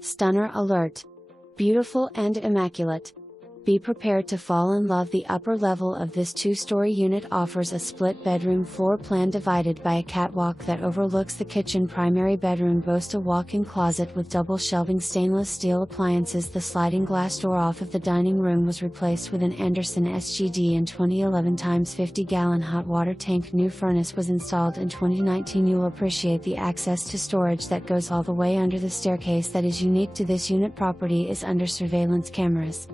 Stunner alert! Beautiful and immaculate. Be prepared to fall in love. The upper level of this two-story unit offers a split bedroom floor plan divided by a catwalk that overlooks the kitchen. Primary bedroom boasts a walk-in closet with double shelving stainless steel appliances. The sliding glass door off of the dining room was replaced with an Anderson SGD in 2011 x 50-gallon hot water tank. New furnace was installed in 2019. You'll appreciate the access to storage that goes all the way under the staircase. That is unique to this unit. Property is under surveillance cameras.